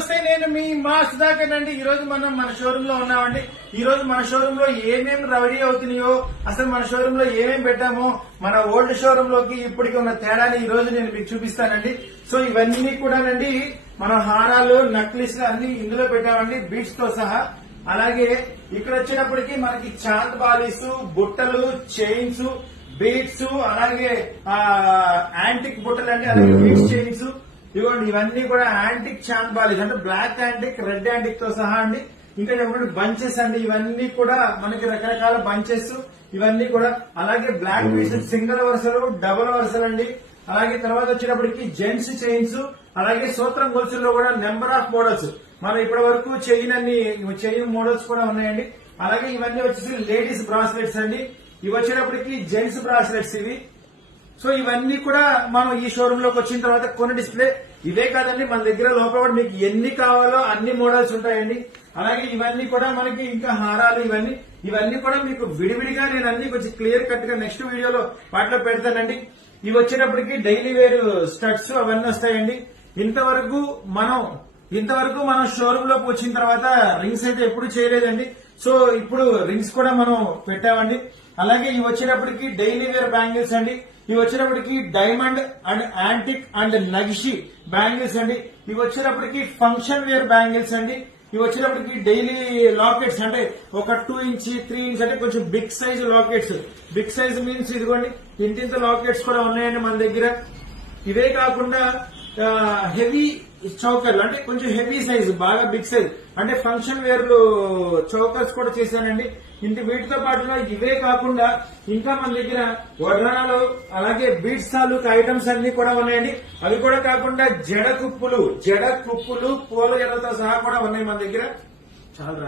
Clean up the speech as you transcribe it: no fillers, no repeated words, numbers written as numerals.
నమస్తే, నేను మీ మా సుధాకర్ అండి. ఈ రోజు మనం మన షోరూమ్ లో ఉన్నామండి. ఈ రోజు మన షోరూమ్ లో ఏమేమి రెడీ అవుతున్నాయో, అసలు మన షోరూమ్ లో ఏమేమి పెట్టామో, మన ఓల్డ్ షోరూమ్ లోకి ఇప్పటికి ఉన్న తేడాని ఈ రోజు నేను మీకు చూపిస్తానండి. సో ఇవన్నీ కూడానండి మన హారాలు, నక్లీస్ అన్ని ఇందులో పెట్టామండి, బీట్స్ తో సహా. అలాగే ఇక్కడ వచ్చేటప్పటికి మనకి చాంద్ బాలీస్, బుట్టలు, చైన్స్, బీట్స్, అలాగే యాంటిక్ బుట్టలు అండి, అలాగే బీట్స్ చైన్స్. ఇవ్వండి, ఇవన్నీ కూడా యాంటిక్ చాంద్ బాలీస్ అంటే బ్లాక్ యాంటిక్, రెడ్ యాంటిక్ తో సహా అండి. ఇంకా చెప్పండి బంచెస్ అండి, ఇవన్నీ కూడా మనకి రకరకాల బంచెస్ ఇవన్నీ కూడా. అలాగే బ్లాక్ పీసెస్, సింగిల్ వరుసలు, డబుల్ వరుసలు అండి. అలాగే తర్వాత వచ్చేటప్పటికి జెంట్స్ చైన్స్, అలాగే సూత్రం గొలుసుల్లో కూడా నెంబర్ ఆఫ్ మోడల్స్. మనం ఇప్పటి వరకు చైన్ మోడల్స్ కూడా ఉన్నాయండి. అలాగే ఇవన్నీ వచ్చేసి లేడీస్ బ్రాస్లెట్స్ అండి. ఇవి వచ్చేటప్పటికి జెంట్స్ బ్రాస్లెట్స్ ఇవి. సో ఇవన్నీ కూడా మనం ఈ షోరూమ్ లోకి వచ్చిన తర్వాత కొన్ని డిస్ప్లే. ఇవే కాదండి, మన దగ్గర లోపల మీకు ఎన్ని కావాలో అన్ని మోడల్స్ ఉంటాయండి. అలాగే ఇవన్నీ కూడా మనకి ఇంకా హారాలు, ఇవన్నీ కూడా మీకు విడివిడిగా నేను అన్ని కొంచెం క్లియర్ కట్ గా నెక్స్ట్ వీడియోలో వాటిలో పెడతానండి. ఇవి వచ్చేటప్పటికి డైలీ వేర్ స్టడ్స్ అవన్నీ వస్తాయండి. ఇంతవరకు మనం షోరూమ్ లోకి వచ్చిన తర్వాత రింగ్స్ అయితే ఎప్పుడు చేయలేదండి. సో ఇప్పుడు రింగ్స్ కూడా మనం పెట్టామండి. అలాగే ఇవి వచ్చేటప్పటికి డైలీ వేర్ బ్యాంగిల్స్ అండి. ఇవి వచ్చేటప్పటికి డైమండ్ అండ్ యాంటిక్ అండ్ నగిషి బ్యాంగిల్స్ అండి. ఇవి వచ్చేటప్పటికి ఫంక్షన్ వేర్ బ్యాంగిల్స్ అండి. ఇవి వచ్చేటప్పటికి డైలీ లాకెట్స్ అంటే ఒక 2 ఇంచ్ 3 ఇంచ్ అంటే కొంచెం big size lockets. Big size means ఇదిగోండి ఇంతింత లాకెట్స్ కూడా ఉన్నాయండి మన దగ్గర. ఇవే కాకుండా హెవీ చౌకర్లు అంటే కొంచెం హెవీ సైజ్, బాగా బిగ్ సైజ్ అంటే ఫంక్షన్ వేర్ చౌకర్స్ కూడా చేశానండి. వీటితో పాటుగా ఇవే కాకుండా ఇంకా మన దగ్గర వడ్రానాలు, అలాగే బీట్స్ తాలూకు ఐటమ్స్ అన్ని కూడా ఉన్నాయండి. అవి కూడా కాకుండా జడ కుప్పులు, పూల జడలతో సహా కూడా ఉన్నాయి మన దగ్గర. చాలా